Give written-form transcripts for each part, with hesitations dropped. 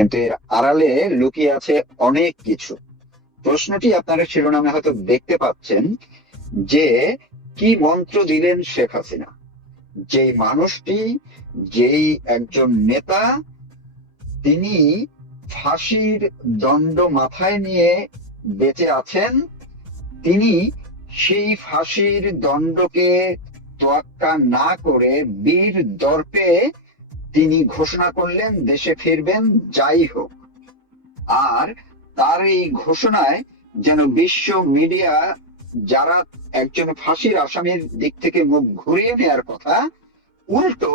কিন্তু এর আড়ালে লুকিয়ে আছে অনেক কিছু। প্রশ্নটি আপনারা শিরোনামে হয়তো দেখতে পাচ্ছেন যে কি মন্ত্র দিলেন শেখ হাসিনা, যেই মানুষটি, যেই একজন নেতা, তিনি ফাঁসির দণ্ড মাথায় নিয়ে বেঁচে আছেন, তিনি সেই ফাঁসির দণ্ডকে তোয়াক্কা না করে বীর দর্পে তিনি ঘোষণা করলেন দেশে ফিরবেন যাই হোক। আর তার এই ঘোষণায় যেন বিশ্ব মিডিয়া, যারা একজন ফাঁসির আসামির দিক থেকে মুখ ঘুরিয়ে নেয়ার কথা, উল্টো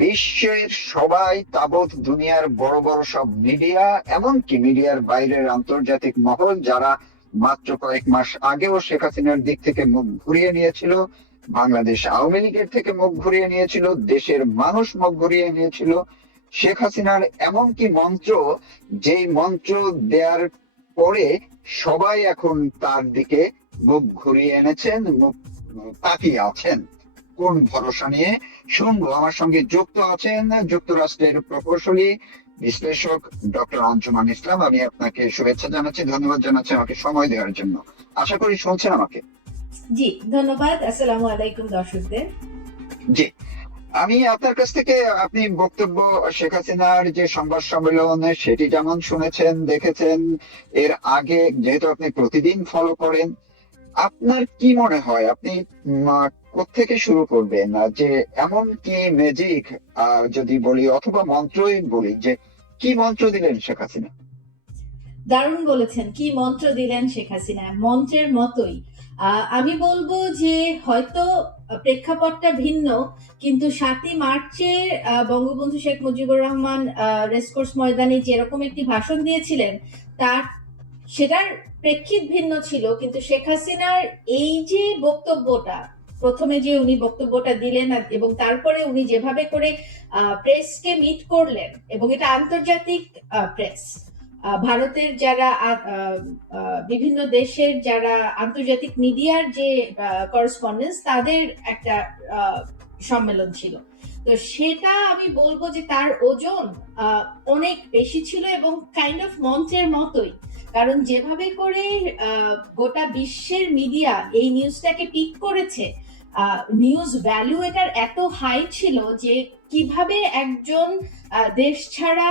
বিশ্বের সবাই, তাবৎ দুনিয়ার বড় বড় সব মিডিয়া, এমনকি মিডিয়ার বাইরের আন্তর্জাতিক মহল, যারা মাত্র কয়েক মাস আগেও শেখ হাসিনার দিক থেকে মুখ ঘুরিয়ে নিয়েছিল, বাংলাদেশ আওয়ামী লীগের থেকে মুখ ঘুরিয়ে নিয়েছিল, দেশের মানুষ মুখ ঘুরিয়ে নিয়েছিল, শেখ হাসিনার এমনকি মন্ত্র, যেই মন্ত্র দেওয়ার পরে সবাই এখন তার দিকে মুখ ঘুরিয়ে এনেছেন, মুখ তাকিয়ে আছেন। কোন ভরসা নিয়ে শুনবো? আমার সঙ্গে যুক্ত আছেন যুক্তরাষ্ট্রের প্রকৌশলী বিশ্লেষক ডক্টর আঞ্জুমান ইসলাম। আমি আপনাকে শুভেচ্ছা জানাচ্ছি, ধন্যবাদ জানাচ্ছি আমাকে সময় দেওয়ার জন্য। আশা করি শুনছেন আমাকে। জি ধন্যবাদ। আসসালামু আলাইকুম দর্শকদের। জি, আমি আপনার কাছ থেকে, আপনি বক্তব্য, শেখ হাসিনার যে সংবাদ সম্মেলন সেটি যেমন শুনেছেন, দেখেছেন, এর আগে যেহেতু আপনি প্রতিদিন ফলো করেন, আপনার কি মনে হয়, আপনি কোত্থেকে শুরু করবেন? যে এমন কি ম্যাজিক যদি বলি, অথবা মন্ত্রই বলি, যে কি মন্ত্র দিলেন শেখ হাসিনা? দারুণ বলেছেন, কি মন্ত্র দিলেন শেখ হাসিনা, মন্ত্রের মতোই। আমি বলবো যে হয়তো প্রেক্ষাপটটা ভিন্ন, কিন্তু 7ই মার্চের বঙ্গবন্ধু শেখ মুজিবুর রহমান রেসকোর্স ময়দানে যেরকম একটি ভাষণ দিয়েছিলেন, তার সেটার প্রেক্ষিত ভিন্ন ছিল, কিন্তু শেখ হাসিনার এই যে বক্তব্যটা, প্রথমে যে উনি বক্তব্যটা দিলেন এবং তারপরে উনি যেভাবে করে প্রেসকে মিট করলেন, এবং এটা আন্তর্জাতিক প্রেস, ভারতের যারা বিভিন্ন দেশের যারা আন্তর্জাতিক মিডিয়ার যে করেসপন্ডেন্স, তাদের একটা সম্মেলন ছিল। তো সেটা আমি বলবো যে তার ওজন অনেক বেশি ছিল এবং কাইন্ড অফ মঞ্চের মতোই। কারণ যেভাবে করে গোটা বিশ্বের মিডিয়া এই নিউজটাকে পিক করেছে, নিউজ ভ্যালু এটার এত হাই ছিল যে কিভাবে একজন দেশ ছাড়া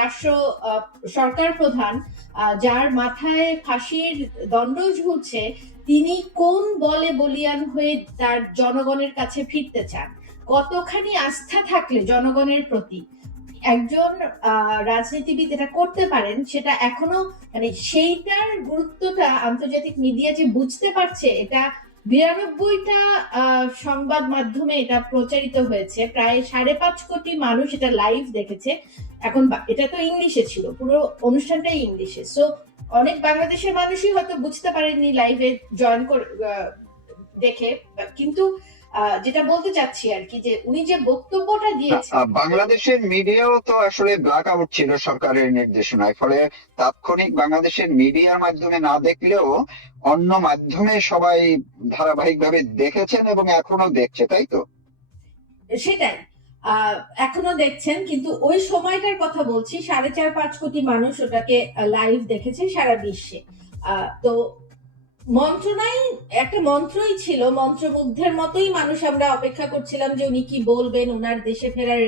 রাষ্ট্র সরকার প্রধান, যার মাথায় ফাঁসির দণ্ড ঝুলছে, তিনি কোন বলে বলিয়ান হয়ে তার জনগণের কাছে ফিরতে চান, কতখানি আস্থা থাকলে জনগণের প্রতি একজন রাজনীতিবিদ এটা করতে পারেন, সেটা এখনো মানে সেইটার গুরুত্বটা আন্তর্জাতিক মিডিয়া যে বুঝতে পারছে। এটা 92টা সংবাদ মাধ্যমে এটা প্রচারিত হয়েছে, প্রায় 5.5 কোটি মানুষ এটা লাইভ দেখেছে। এখন এটা তো ইংলিশে ছিল, পুরো অনুষ্ঠানটাই ইংলিশে, সো অনেক বাংলাদেশের মানুষই হয়তো বুঝতে পারেননি লাইভে জয়েন করে দেখে। কিন্তু যেটা বলতে চাচ্ছি আর কি, যে উনি যে বক্তব্যটা দিয়েছেন, বাংলাদেশের মিডিয়াও তো আসলে ব্ল্যাক আউট ছিল সরকারের নির্দেশনায়, ফলে তাৎক্ষণিক বাংলাদেশের মিডিয়ার মাধ্যমে না দেখলেও অন্য মাধ্যমে সবাই ধারাবাহিকভাবে দেখেছেন এবং এখনো দেখছে, তাই তো? সেটাই, এখনো দেখছেন। কিন্তু ওই সময়টার কথা বলছি, 4.5 কোটি মানুষ ওটাকে লাইভ দেখেছে সারা বিশ্বে। তো মন্ত্রণাই একটা মন্ত্রই ছিল, মন্ত্রমুগ্ধের মতোই মানুষ আমরা অপেক্ষা করছিলাম যে উনি কি বলবেন, উনার দেশে ফেরার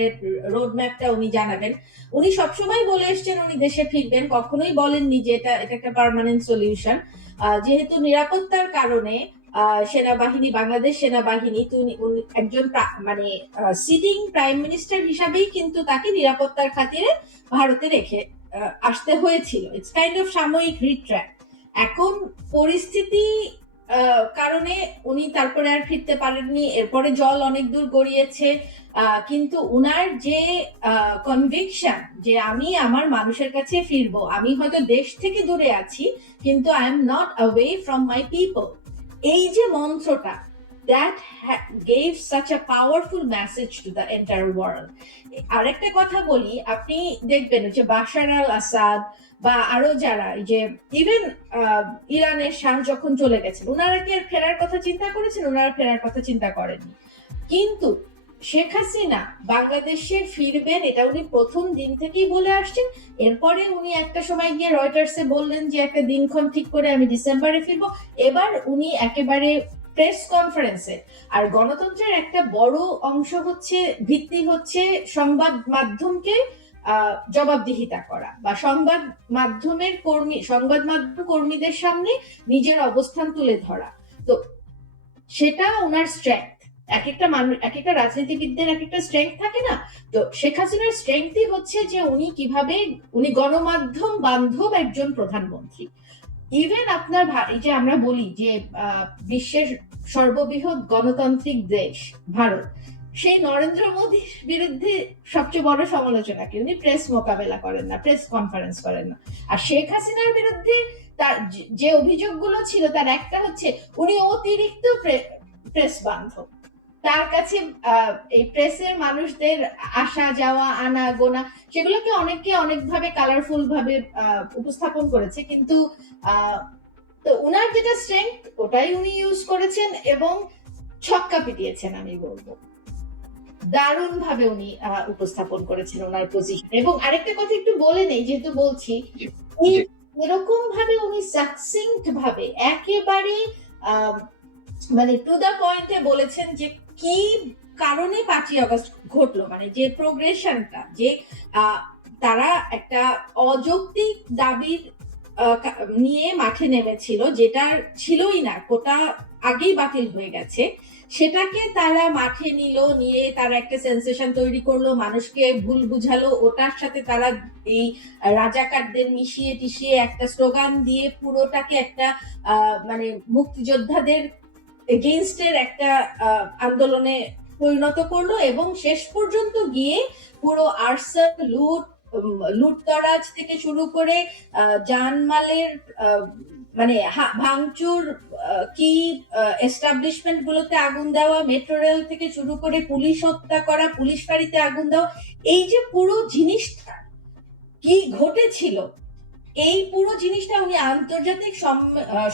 রোড ম্যাপটা উনি জানাবেন। উনি সবসময় বলে এসছেন উনি দেশে ফিরবেন, কখনোই বলেননি যে এটা একটা পার্মানেন্ট সলিউশন। যেহেতু নিরাপত্তার কারণে সেনাবাহিনী, বাংলাদেশ সেনাবাহিনী, উনি একজন মানে সিটিং প্রাইম মিনিস্টার হিসাবেই কিন্তু তাকে নিরাপত্তার খাতিরে ভারতে রেখে আসতে হয়েছিল। ইটস কাইন্ড অফ সাময়িক রিট্র্যাক্ট। এখন পরিস্থিতি কারণে উনি তারপরে আর ফিরতে পারেননি, এরপরে জল অনেক দূর গড়িয়েছে, কিন্তু উনার যে কনভিকশন যে আমি আমার মানুষের কাছে ফিরবো, আমি হয়তো দেশ থেকে দূরে আছি কিন্তু I am not away from my people, এই যে মন্ত্রটা, that gave such a powerful message to the entire world. আরেকটা কথা বলি, আপনি দেখবেন যে বাশার আল আসাদ বা আরো যারা, যে ইভেন ইরানের শাহ যখন চলে গেছেন, ওনারা কি আর ফেরার কথা চিন্তা করেছেন? ওনারা ফেরার কথা চিন্তা করেননি। কিন্তু শেখ হাসিনা বাংলাদেশে ফিরবেন এটা উনি প্রথম দিন থেকেই বলে আসছেন। এরপরে উনি একটা সময় গিয়ে রয়টার্সে বললেন যে একটা দিনক্ষণ ঠিক করে আমি ডিসেম্বরে ফিরবো। এবার উনি একেবারে প্রেস কনফারেন্সে, আর গণতন্ত্রের একটা বড় অংশ হচ্ছে, ভিত্তি হচ্ছে সংবাদ মাধ্যমকে জবাবদিহিতা করা বা সংবাদ মাধ্যম কর্মীদের সামনে নিজের অবস্থান তুলে ধরা। তো সেটা ওনার স্ট্রেংথ। এক একটা মানুষ, এক একটা রাজনীতিবিদদের এক একটা স্ট্রেংথ থাকে না? তো শেখ হাসিনার স্ট্রেংথই হচ্ছে যে উনি গণমাধ্যম বান্ধব একজন প্রধানমন্ত্রী। ইভেন আপনার এই যে আমরা বলি যে বিশ্বের সর্ববৃহৎ গণতান্ত্রিক দেশ ভারত, সেই নরেন্দ্র মোদীর বিরুদ্ধে সবচেয়ে বড় সমালোচনা কি? উনি প্রেস মোকাবেলা করেন না, প্রেস কনফারেন্স করেন না। আর শেখ হাসিনার বিরুদ্ধে তার যে অভিযোগগুলো ছিল তার একটা হচ্ছে উনি অতিরিক্ত প্রেস বান্ধব। তার কাছে এই প্রেসের মানুষদের আসা যাওয়া আনা গোনা সেগুলোকে অনেকে অনেকভাবে কালারফুল ভাবে উপস্থাপন করেছে, কিন্তু তো উনার যেটা স্ট্রেংথ ওটাই উনি ইউজ করেছেন এবং ছক্কা পিটিয়েছেন আমি বলবো। দারুণ ভাবে উনি উপস্থাপন করেছেন ওনার পজিশন। এবং আরেকটা কথা একটু বলে নেই, যেহেতু বলছি, এরকম ভাবে উনি সাকসিংক্ট ভাবে একেবারে মানে টু দা পয়েন্টে বলেছেন যে কি কারণে 5ই আগস্ট ঘটলো, মানে যে প্রোগ্রেশনটা, যে তারা একটা অযৌক্তিক দাবির নিয়ে মাঠে নেমেছিল, যেটা ছিলই না, কোটা আগেই বাতিল হয়ে গেছে, সেটাকে তারা মাঠে নিয়ে তারা একটা সেন্সেশন তৈরি করলো, মানুষকে ভুল বুঝালো, ওটার সাথে তারা এই রাজাকারদের মিশিয়ে টিশিয়ে একটা স্লোগান দিয়ে পুরোটাকে একটা মানে মুক্তিযোদ্ধাদের এগেইনস্টের একটা আন্দোলনে পরিণত করলো এবং শেষ পর্যন্ত গিয়ে পুরো আর্সন, লুটতরাজ থেকে শুরু করে জানমালের মানে ভাঙচুর, কি এস্টাবলিশমেন্ট গুলোতে আগুন দেওয়া, মেট্রো রেল থেকে শুরু করে পুলিশ হত্যা করা, পুলিশ ফাঁড়িতে আগুন দেওয়া, এই যে পুরো জিনিসটা কি ঘটেছিল, এই পুরো জিনিসটা উনি আন্তর্জাতিক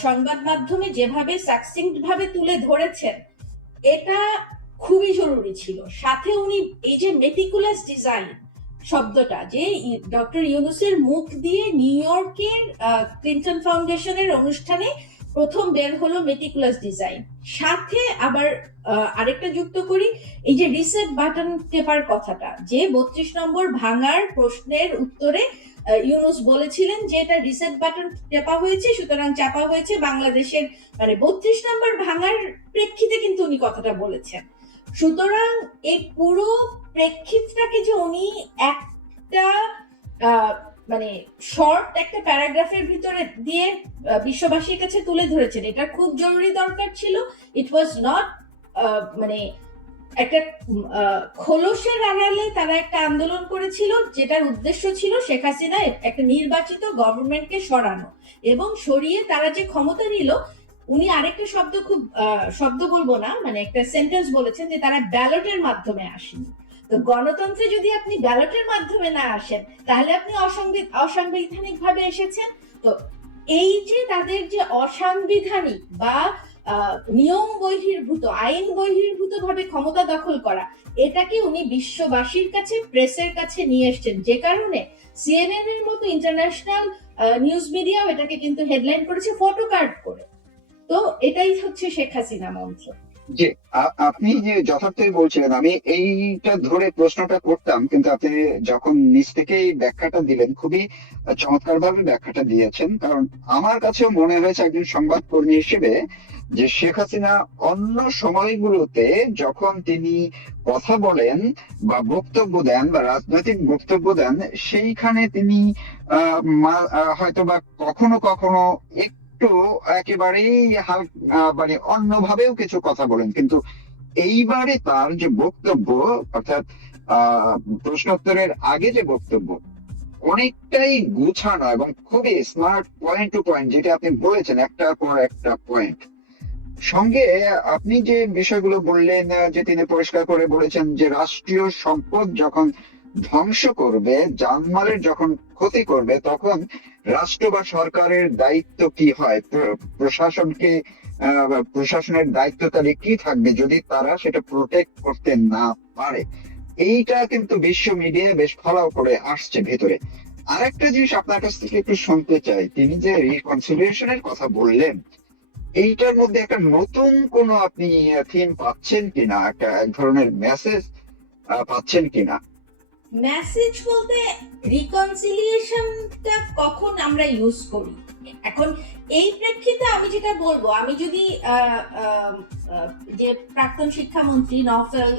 সংবাদ মাধ্যমে যেভাবে সাকসিংক্ট ভাবে তুলে ধরেছেন, এটা খুবই জরুরি ছিল। সাথে উনি এই যে মেটিকুলাস ডিজাইন শব্দটা, যে ডক্টর ইউনূসের মুখ দিয়ে নিউ ইয়র্কের ক্লিন্টন ফাউন্ডেশনের অনুষ্ঠানে প্রথম বের হলো মেটিকুলাস ডিজাইন, সাথে আবার আরেকটা যুক্ত করি, এই যে রিসেট বাটন টেপার কথাটা, যে 32 নম্বর ভাঙার প্রশ্নের উত্তরে ইউনূস বলেছিলেন যে এটা রিসেট বাটন টেপা হয়েছে, সুতরাং চাপা হয়েছে বাংলাদেশের, মানে 32 নম্বর ভাঙার প্রেক্ষিতে কিন্তু উনি কথাটা বলেছেন। সুতরাং এই পুরো প্রেক্ষিতটাকে যে উনি একটা মানে শর্ট একটা প্যারাগ্রাফের ভিতরে দিয়ে বিশ্ববাসীর কাছে তুলে ধরেছেন, এটা খুব জরুরি দরকার ছিল। ইট ওয়াজ নট মানে একটা খোলসের আড়ালে তারা একটা আন্দোলন করেছিল, যেটার উদ্দেশ্য ছিল শেখ হাসিনা একটা নির্বাচিত গভর্নমেন্টকে সরানো, এবং সরিয়ে তারা যে ক্ষমতা নিল, উনি আরেকটা শব্দ বলবো না, মানে একটা সেন্টেন্স বলেছেন যে তারা ব্যালটের মাধ্যমে আসেনি। তো গণতন্ত্রে যদি আপনি ব্যালটের মাধ্যমে না আসেন, তাহলে আপনি অসাংবিধানিক ভাবে এসেছেন। তো এই যে তাদের যে অসাংবিধানিক বা নিয়ম বহির্ভূত, আইন বহির্ভূত ভাবে ক্ষমতা দখল করা, এটাকে উনি বিশ্ববাসীর কাছে, প্রেসের কাছে নিয়ে এসছেন, যে কারণে সিএনএন এর মতো ইন্টারন্যাশনাল নিউজ মিডিয়াও এটাকে কিন্তু হেডলাইন করেছে ফটো কার্ড করে। তো এটাই হচ্ছে শেখ হাসিনা মন্ত্র। যে আপনি যে যথার্থই বলছিলেন, আমি এইটা ধরে প্রশ্নটা করতাম, কিন্তু আপনি যখন নিজ থেকেই ব্যাখ্যাটা দিলেন, খুবই চমৎকার ভাবে ব্যাখ্যাটা দিয়েছেন। কারণ আমার কাছেও মনে হয়েছে একজন সংবাদকর্মী হিসেবে যে শেখ হাসিনা অন্য সময়গুলোতে যখন তিনি কথা বলেন বা বক্তব্য দেন বা রাজনৈতিক বক্তব্য দেন, সেইখানে তিনি হয়তো বা কখনো কখনো একটু একেবারেই মানে অন্যভাবেও কিছু কথা বলেন, কিন্তু এইবারে তার যে বক্তব্য, অর্থাৎ প্রশ্নোত্তরের আগে যে বক্তব্য, অনেকটাই গুছানো এবং খুবই স্মার্ট, পয়েন্ট টু পয়েন্ট, যেটা আপনি বলেছেন একটার পর একটা পয়েন্ট। সঙ্গে আপনি যে বিষয়গুলো বললেন, যে তিনি পরিষ্কার করে বলেছেন যে রাষ্ট্রীয় সম্পদ যখন ধ্বংস করবে, জানমালের যখন ক্ষতি করবে, তখন রাষ্ট্র বা সরকারের দায়িত্ব কি হয়, প্রশাসনকে প্রশাসনের দায়িত্ব তাহলে কি থাকবে যদি তারা সেটা প্রোটেক্ট করতে না পারে? এইটা কিন্তু বিশ্ব মিডিয়ায় বেশ ফলাও করে আসছে ভেতরে। আরেকটা জিনিস আপনার কাছ থেকে একটু শুনতে চাই, তিনি যে রিকনসিলিয়েশনের কথা বললেন, এইটার মধ্যে একটা নতুন কোনো আপনি থিম পাচ্ছেন কিনা, একটা এক ধরনের মেসেজ পাচ্ছেন কিনা? মেসেজ বলতে রিকনসিলিয়েশনটা কখন আমরা ইউজ করি এখন এই প্রেক্ষিতে আমি যেটা বলবো, আমি যদি যে প্রাক্তন শিক্ষামন্ত্রী নওফেল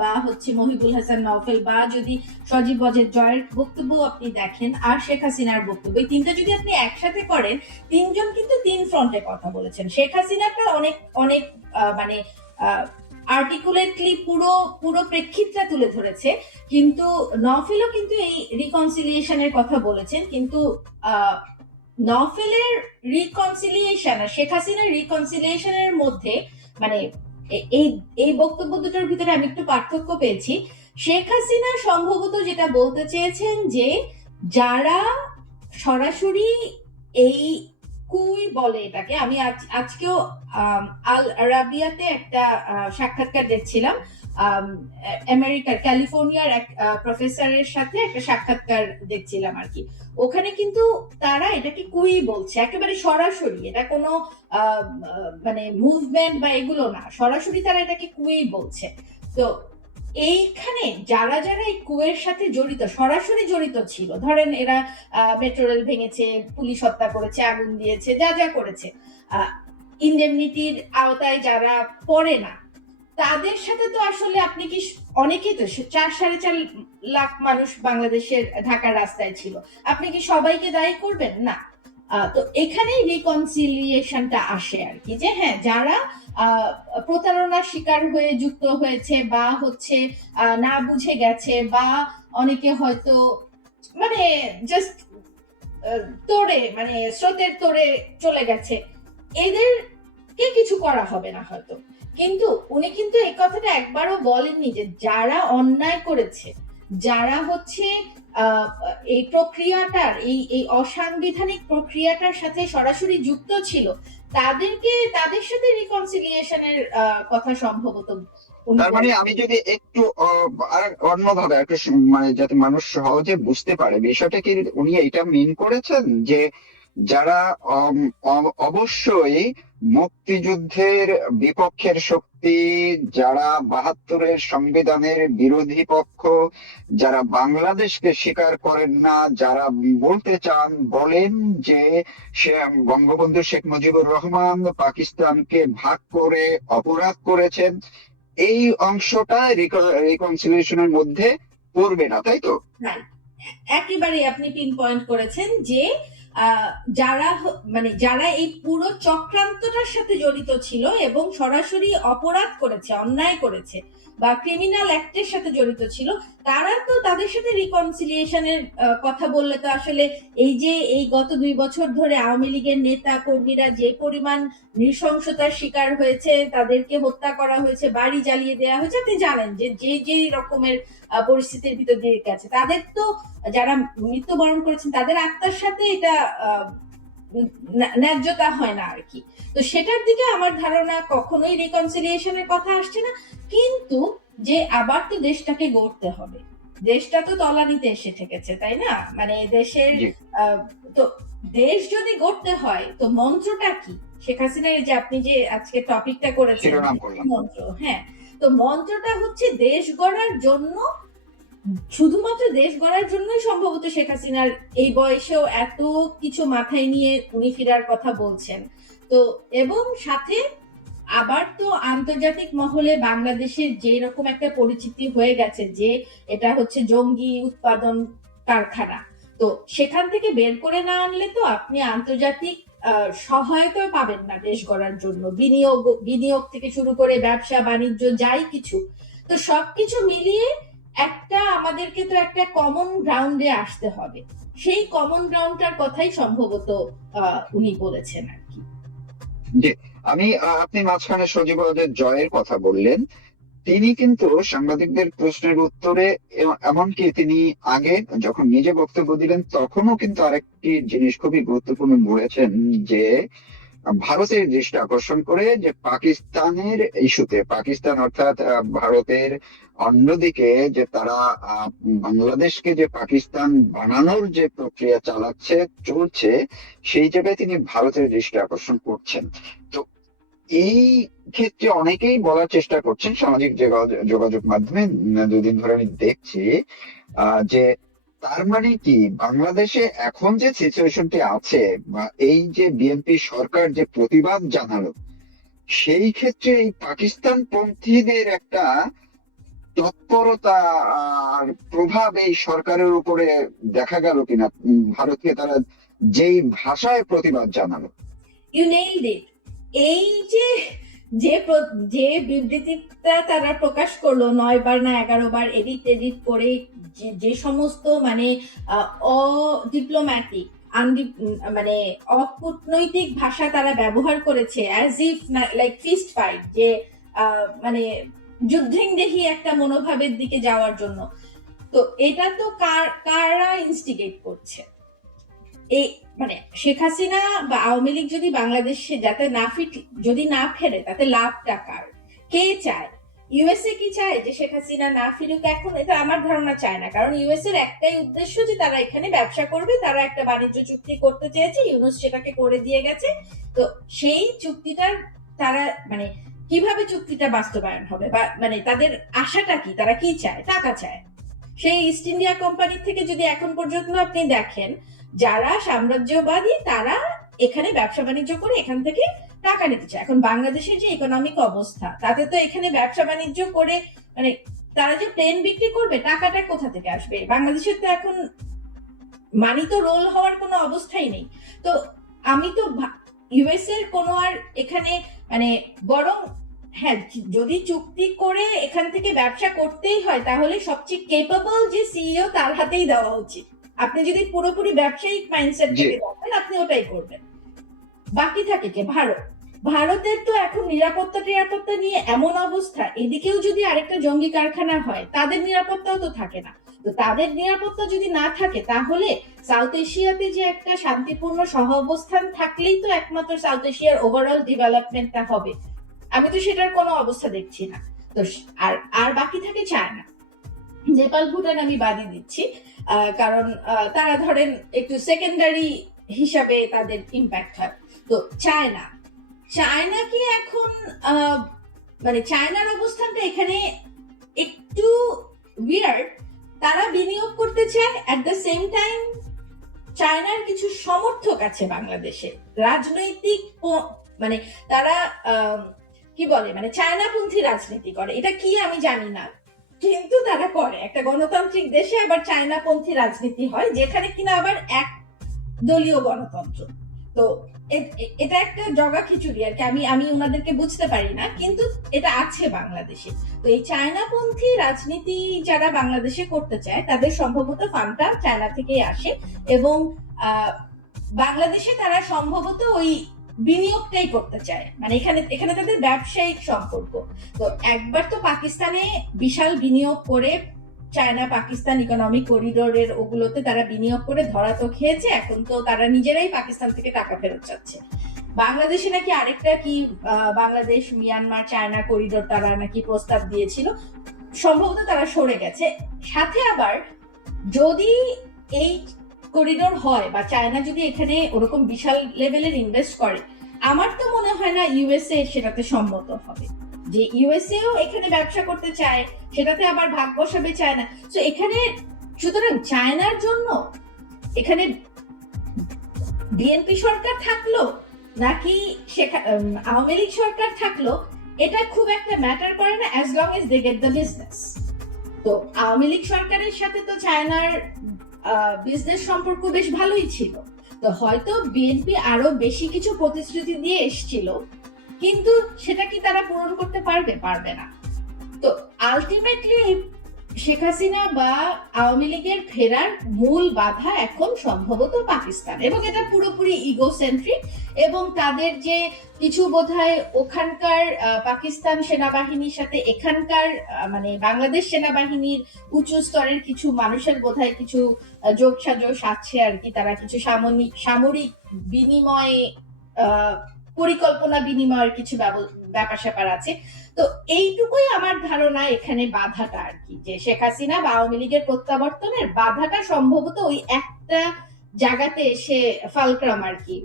বা হচ্ছে মহিবুল হাসান নওফেল বা যদি সজীব ওয়াজেদ জয়ের বক্তব্য আপনি দেখেন আর শেখ হাসিনার বক্তব্য, এই তিনটা যদি আপনি একসাথে করেন, তিনজন কিন্তু তিন ফ্রন্টে কথা বলেছেন। শেখ হাসিনাটা অনেক অনেক মানে আর্টিকুলেটলি পুরো পুরো প্রেক্ষিতটা তুলে ধরেছে, কিন্তু নওফেলও কিন্তু এই রিকনসিলিয়েশনের কথা বলেছেন। কিন্তু নওফেলের রিকনসিলিয়েশন আর শেখ হাসিনার রিকনসিলিয়েশনের মধ্যে মানে এই এই বক্তব্য দুটোর ভিতরে আমি একটু পার্থক্য পেয়েছি। শেখ হাসিনা সম্ভবত যেটা বলতে চেয়েছেন যে যারা সরাসরি এই কুই বলে এটাকে, আমি আজকেও আল আরাবিয়াতে একটা সাক্ষাৎকার দেখছিলাম, আমেরিকার ক্যালিফোর্নিয়ার এক প্রফেসরের সাথে একটা সাক্ষাৎকার দেখছিলাম আর কি। ওখানে কিন্তু তারা এটাকে কুই বলছে একেবারে সরাসরি, এটা কোনো মানে মুভমেন্ট বা এগুলো না, সরাসরি তারা এটাকে কুই বলছে। তো এইখানে যারা যারা এই কুয়ের সাথে জড়িত, সরাসরি জড়িত ছিল, ধরেন এরা মেট্রো রেল ভেঙেছে, পুলিশ হত্যা করেছে, আগুন দিয়েছে, যা যা করেছে, ইন্ডেমনিটির আওতায় যারা পড়ে না, তাদের সাথে তো আসলে আপনি কি, অনেকেই তো 4-4.5 লাখ মানুষ বাংলাদেশের ঢাকার রাস্তায় ছিল, আপনি কি সবাইকে দায়ী করবেন? না। তো এখানেই রিকনসিলিয়েশনটা আসে আর কি, যে হ্যাঁ যারা প্রতারণার শিকার হয়ে যুক্ত হয়েছে বা হচ্ছে না বুঝে গেছে বা অনেকে হয়তো মানে জাস্ট তোড়ে মানে স্রোতের তোড়ে চলে গেছে, এদেরকে কিছু করা হবে না হয়তো। কিন্তু উনি কিন্তু এই কথাটা একবারও বলেননি যে যারা অন্যায় করেছে, যারা হচ্ছে এই প্রক্রিয়াটার এই অসাংবিধানিক প্রক্রিয়াটার সাথে সরাসরি যুক্ত ছিল, তাদের সাথে রিকনসিলিয়েশনের কথা সম্ভবত তার মানে আমি যদি একটু আর অন্যভাবে একটু মানে যাতে মানুষ সহজে বুঝতে পারে বিষয়টা, কি উনি এটা মিন করেছেন যে যারা অবশ্যই মুক্তিযুদ্ধের বিপক্ষের শক্তি, যারা 72-এর সংবিধানের বিরোধী পক্ষ, যারা বাংলাদেশকে স্বীকার করেন না, যারা বলতে চান বলেন যে সে বঙ্গবন্ধু শেখ মুজিবুর রহমান পাকিস্তানকে ভাগ করে অপরাধ করেছেন, এই অংশটা রিকনসিলিয়েশনের মধ্যে পড়বে না, তাই তো? একেবারে আপনি পিন পয়েন্ট করেছেন যে যারা মানে যারা এই পুরো চক্রান্তটার সাথে জড়িত ছিল এবং সরাসরি অপরাধ করেছে, অন্যায় করেছে বা ক্রিমিনাল অ্যাক্টের সাথে জড়িত ছিল, তারা তো তাদের সাথে রিকনসিলিয়েশনের কথা বললে তো আসলে এই যে এই গত 2 বছর ধরে আওয়ামী লীগের নেতা কর্মীরা যে পরিমাণ নৃশংসতার শিকার হয়েছে, তাদেরকে হত্যা করা হয়েছে, বাড়ি জ্বালিয়ে দেওয়া হয়েছে, আপনি জানেন যে যে যে রকমের পরিস্থিতির ভিতর দিয়ে গেছে, তাদের তো যারা মৃত্যুবরণ করেছেন তাদের আত্মার সাথে এটা ন্যায্যতা হয় না আর কি। তো সেটার দিকে আমার ধারণা কখনোই রিকনসিলিয়েশনের কথা আসছে না। কিন্তু যে আবার তো দেশটাকে গড়তে হবে, দেশটা তো তলানিতে এসে ঠেকেছে, তাই না? মানে দেশের তো দেশ যদি গড়তে হয় তো মন্ত্রটা কি? শেখ হাসিনার যে আপনি যে আজকে টপিকটা করেছেন মন্ত্র, হ্যাঁ, তো মন্ত্রটা হচ্ছে দেশ গড়ার জন্য, শুধুমাত্র দেশ গড়ার জন্যই সম্ভবত শেখ হাসিনার এই বয়সেও এত কিছু মাথায় নিয়ে উনি ফেরার কথা বলছেন। তো এবং সাথে আবার তো আন্তর্জাতিক মহলে বাংলাদেশের যে রকম একটা পরিচিতি হয়ে গেছে যে এটা হচ্ছে জঙ্গি উৎপাদন কারখানা, তো সেখান থেকে বের করে না আনলে তো আপনি আন্তর্জাতিক সহায়তা পাবেন না দেশ গড়ার জন্য, বিনিয়োগ থেকে শুরু করে ব্যবসা বাণিজ্য যাই কিছু। তো সবকিছু মিলিয়ে একটা আমাদেরকে তো একটা কমন গ্রাউন্ডে আসতে হবে, সেই কমন গ্রাউন্ডটার কথাই সম্ভবত উনি বলেছেন আর কি। আমি আপনি মাঝখানে সজীব ওয়াজেদ জয়ের কথা বললেন, তিনি কিন্তু সাংবাদিকদের প্রশ্নের উত্তরে এমনকি তিনি আগে যখন নিজে বক্তব্য দিলেন তখনও কিন্তু আরেকটি জিনিস খুবই গুরুত্বপূর্ণ বলেছেন যে ভারতের দৃষ্টি আকর্ষণ করে যে পাকিস্তানের ইস্যুতে, পাকিস্তান অর্থাৎ ভারতের অন্যদিকে যে তারা বাংলাদেশকে যে পাকিস্তান বানানোর যে প্রক্রিয়া চলছে, সেই জায়গায় তিনি ভারতের দৃষ্টি আকর্ষণ করছেন। তো এই ক্ষেত্রে অনেকেই বলার চেষ্টা করছেন সামাজিক যোগাযোগ মাধ্যমে, দুদিন ধরে আমি দেখছি যে তার মানে কি বাংলাদেশে এখন যে সিচুয়েশনটি আছে, বা এই যে বিএনপি সরকার যে প্রতিবাদ জানালো, সেই ক্ষেত্রে এই পাকিস্তান পন্থীদের একটা তৎপরতা আর প্রভাব এই সরকারের উপরে দেখা গেল কিনা, ভারতকে তারা যেই ভাষায় প্রতিবাদ জানালো। ইউ নেইলড ইট। এই যে যে বিবৃতিটা তারা প্রকাশ করলো 9 বার না 11 বার এডিট করে, যে সমস্ত মানে অডিপ্লোম্যাটিক মানে অকূটনৈতিক ভাষা তারা ব্যবহার করেছে, as if like fist fight, যে মানে যুদ্ধেংদেহী একটা মনোভাবের দিকে যাওয়ার জন্য। তো এটা তো কারা ইনস্টিগেট করছে? এই মানে শেখ হাসিনা বা আওয়ামী লীগ যদি বাংলাদেশে যাতে যদি না ফেরে, তাতে লাভ টাকার কে চায়? ইউএসএ কি চায় যে শেখ হাসিনা না ফিরুক? এখন এটা আমার ধারণা চায় না, কারণ ইউএস এর একটাই উদ্দেশ্য যে তারা এখানে ব্যবসা করবে, তারা একটা বাণিজ্য চুক্তি করতে চেয়েছে, ইউনুস সেটাকে করে দিয়ে গেছে। তো সেই চুক্তিটার তারা মানে কিভাবে চুক্তিটা বাস্তবায়ন হবে, বা মানে তাদের আশাটা কি, তারা কি চায়? টাকা চায়। সেই ইস্ট ইন্ডিয়া কোম্পানির থেকে যদি এখন পর্যন্ত আপনি দেখেন, যারা সাম্রাজ্যবাদী তারা এখানে ব্যবসা বাণিজ্য করে এখান থেকে টাকা নিতে চায়। এখন বাংলাদেশের যে ইকোনমিক অবস্থা, তাতে তো এখানে ব্যবসা বাণিজ্য করে মানে তারা যে প্লেন বিক্রি করবে, টাকাটা কোথা থেকে আসবে? বাংলাদেশের তো এখন মানি তো রোল হওয়ার কোনো অবস্থাই নেই। তো আমি তো ইউএস এর কোনো আর এখানে মানে বরং হ্যাঁ, যদি চুক্তি করে এখান থেকে ব্যবসা করতেই হয়, তাহলে সবচেয়ে কেপেবল যে সিইও তার হাতেই দেওয়া উচিত। আপনি যদি পুরোপুরি ব্যবসায়িক মাইন্ডসেট থেকে দেখেন, আপনি ওটাই করবেন। বাকি থাকে কে? ভারতের তো এখন নিরাপত্তা নিয়ে এমন অবস্থা, এদিকেও যদি আরেকটা জঙ্গি কারখানা হয়, তাদের নিরাপত্তাও তো থাকে না। তো তাদের নিরাপত্তা যদি না থাকে, তাহলে সাউথ এশিয়াতে যে একটা শান্তিপূর্ণ সহ অবস্থান থাকলেই তো একমাত্র সাউথ এশিয়ার ওভারঅল ডেভেলপমেন্টটা হবে। আমি তো সেটার কোনো অবস্থা দেখছি না। তো আর বাকি থাকে চায়না, নেপাল, ভুটান আমি বাদই দিচ্ছি, কারণ তারা ধরেন একটু সেকেন্ডারি হিসাবে তাদের ইম্প্যাক্ট হয়। তো চায়না কি এখন মানে চায়নার অবস্থানটা এখানে একটু উইয়ার্ড। তারা বিনিয়োগ করতে চায়, অ্যাট দ্য সেম টাইম চায়নার কিছু সমর্থক আছে বাংলাদেশে, রাজনৈতিক মানে তারা কি বলে মানে চায়নাপন্থী রাজনীতি করে। এটা কি আমি জানি না, কিন্তু তারা করে। একটা গণতান্ত্রিক দেশে আবার চায়নাপন্থী রাজনীতি হয়, যেখানে কিনা আবার এক দলীয় গণতন্ত্র। তো এটা একটা জগা খিচুড়ি আর কি। আমি ওনাদেরকে বুঝতে পারি না, কিন্তু এটা আছে বাংলাদেশে। তো এই চায়নাপন্থী রাজনীতি যারা বাংলাদেশে করতে চায়, তাদের সম্ভবত ফান্ডটা চায়না থেকেই আসে, এবং বাংলাদেশে তারা সম্ভবত ওই বিনিয়োগটাই করতে চায়, মানে এখানে তাদের ব্যবসায়িক সম্পর্ক। তো একবার তো পাকিস্তানে বিশাল বিনিয়োগ করে, চায়না পাকিস্তান ইকোনমিক করিডোরের ওগুলোতে তারা বিনিয়োগ করে ধরা তো খেয়েছে, এখন তো তারা নিজেরাই পাকিস্তান থেকে টাকা ফেরত চাচ্ছে। বাংলাদেশে নাকি আরেকটা কি বাংলাদেশ মিয়ানমার চায়না করিডোর তারা নাকি প্রস্তাব দিয়েছিল, সম্ভবত তারা সরে গেছে। সাথে আবার যদি এই করিডোর হয় বা চায়না যদি এখানে ওরকম বিশাল লেভেলের ইনভেস্ট করে, আমার তো মনে হয় না ইউএসএ সেটাতে সম্মত হবে। যে ইউএসএও এখানে ব্যবসা করতে চায়, সেটাতে আবার ভাগ বসাবে চায়না। তো এখানে সুতরাং চায়নার জন্য এখানে বিএনপি সরকার থাকলো নাকি আওয়ামী লীগ সরকার থাকলো, এটা খুব একটা ম্যাটার করে না, as long as they get the business. তো আওয়ামী লীগ সরকারের সাথে তো চায়নার বিজনেস সম্পর্ক বেশ ভালোই ছিল। তো হয়তো বিএনপি আরো বেশি কিছু প্রতিশ্রুতি দিয়ে এসেছিল, কিন্তু সেটা কি তারা পূরণ করতে পারবে না। তো আলটিমেটলি শেখ হাসিনা বা আওয়ামী লীগের ফেরার মূল বাধা এখন সম্ভবত পাকিস্তান, এবং এটা পুরোপুরি ইগোসেন্ট্রিক। এবং তাদের যে কিছু বোধহয় ওখানকার পাকিস্তান সেনাবাহিনীর সাথে এখানকার মানে বাংলাদেশ সেনাবাহিনীর উঁচু স্তরের কিছু মানুষের বোধহয় কিছু যোগসাজশ আছে আর কি, তারা কিছু সামরিক বিনিময়ে পরিকল্পনা বিনিময়ের কিছু ব্যাপার স্যাপার আছে। তো এইটুকুই আমার ধারণা এখানে বাধাটা আর কি, যে শেখ হাসিনা বা আওয়ামী লীগের প্রত্যাবর্তনের বাধাটা সম্ভবত ওই একটা জায়গাতে এসে ফালক্রাম আর কি,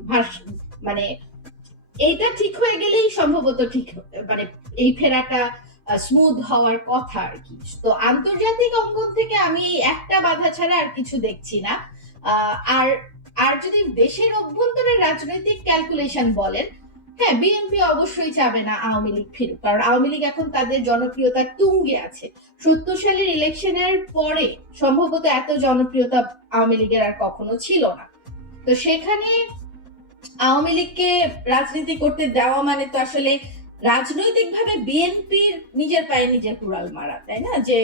মানে এইটা ঠিক হয়ে গেলেই সম্ভবত ঠিক মানে এই ফেরাটা স্মুথ হওয়ার কথা আর কি। তো আন্তর্জাতিক অঙ্গন থেকে আমি একটা বাধা ছাড়া আর কিছু দেখছি না। আর আর যদি দেশের অভ্যন্তরের রাজনৈতিক ক্যালকুলেশন বলেন, হ্যাঁ বিএনপি অবশ্যই চাবে না আওয়ামী লীগ ফিরুক, কারণ আওয়ামী লীগ এখন তাদের জনপ্রিয়তার তুঙ্গে আছে। 70 সালের ইলেকশনের পরে সম্ভবত এত জনপ্রিয়তা আওয়ামী লীগের আর কখনো ছিল না। তো সেখানে আওয়ামী লীগকে রাজনীতি করতে দেওয়া মানে তো আসলে রাজনৈতিক ভাবে বিএনপির নিজের পায়ে নিজের কুড়াল মারা, তাই না? যে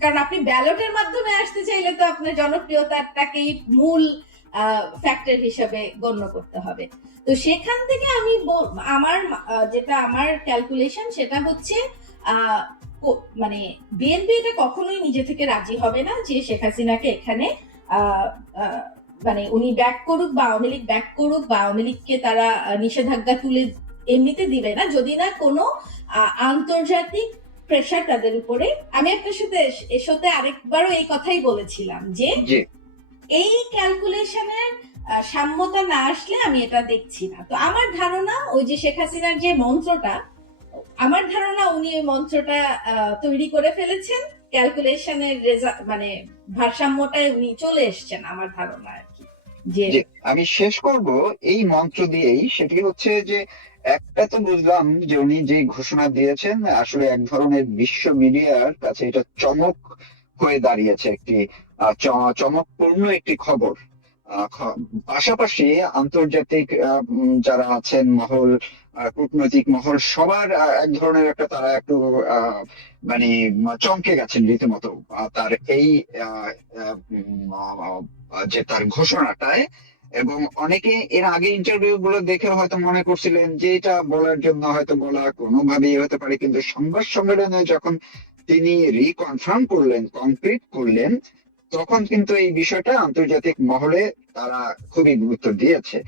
কারণ আপনি ব্যালটের মাধ্যমে আসতে চাইলে তো আপনার জনপ্রিয়তাটাকেই মূল ফ্যাক্টর হিসেবে গণ্য করতে হবে। তো সেখান থেকে আমি আমার যেটা আমার ক্যালকুলেশন সেটা হচ্ছে মানে বিএনপি এটা কখনোই নিজে থেকে রাজি হবে না যে শেখ হাসিনাকে এখানে মানে উনি ব্যাক করুক বা আওয়ামী লীগ ব্যাক করুক বা আওয়ামী লীগকে তারা নিষেধাজ্ঞা তুলে এমনিতে দিবে না, যদি না কোনো আন্তর্জাতিক প্রেশার তাদের উপরে। আমি আপনার সাথে এসতে আরেকবারও এই কথাই বলেছিলাম যে এই ক্যালকুলেশনের সাম্যতা না আসলে আমি এটা দেখছি না। তো আমার ধারণা ওই যে শেখ হাসিনার যে মন্ত্রটা, আমার ধারণা উনি ওই মন্ত্রটা তৈরি করে ফেলেছেন, ক্যালকুলেশনের মানে ভারসাম্যটায় উনি চলে এসছেন আমার ধারণা আর কি। যে আমি শেষ করব এই মন্ত্র দিয়েই, সেটি হচ্ছে যে একটা তো বুঝলাম যে উনি যে ঘোষণা দিয়েছেন আসলে এক ধরনের বিশ্ব মিডিয়ার কাছে এটা চমক হয়ে দাঁড়িয়েছে, একটি চমকপূর্ণ একটি খবর। পাশাপাশি আন্তর্জাতিক যারা আছেন মহল, কূটনৈতিক মহল, সবার এক ধরনের একটা তারা একটু মানে চমকে গেছেন রীতিমতো তার এই যে তার ঘোষণাটায়। এবং অনেকে এর আগে ইন্টারভিউ গুলো দেখে হয়তো মনে করছিলেন যে এটা বলার জন্য হয়তো বলা কোনোভাবেই হতে পারে, কিন্তু সংবাদ সম্মেলনে যখন তিনি রিকনফার্ম করলেন, কংক্রিট করলেন, তখন কিন্তু এই বিষয়টা আন্তর্জাতিক মহলে তারা খুবই গুরুত্ব দিয়েছে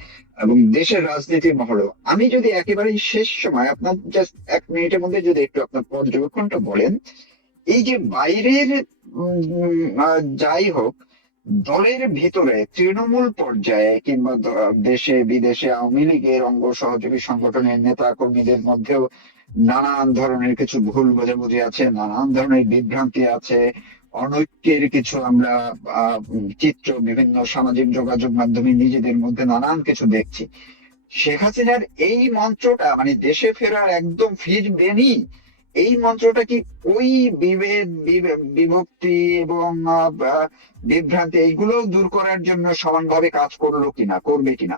এবং দেশের রাজনীতির মহলেও। আমি যদি একেবারেই শেষ সময় আপনার জাস্ট 1 মিনিটের মধ্যে যদি একটু আপনার পর্যবেক্ষণটা বলেন, এই যে বাইরের যাই হোক দলের ভিতরে তৃণমূল পর্যায়ে কিংবা দেশে বিদেশে আওয়ামী লীগের অঙ্গ সহযোগী সংগঠনের নেতা কর্মীদের মধ্যেও নানান ধরনের কিছু ভুল বোঝাবুঝি আছে, নানান ধরনের বিভ্রান্তি আছে, অনৈক্যের কিছু আমরা চিত্র বিভিন্ন সামাজিক যোগাযোগ মাধ্যমে নিজেদের মধ্যে নানান কিছু দেখছি। শেখ হাসিনার এই মন্ত্রটা মানে দেশে ফেরার একদম ফিরবেনি, এই মন্ত্রটা কি ওই বিভেদ বিভক্তি এবং বিভ্রান্তি এইগুলো দূর করার জন্য সমানভাবে কাজ করলো কিনা, করবে কিনা?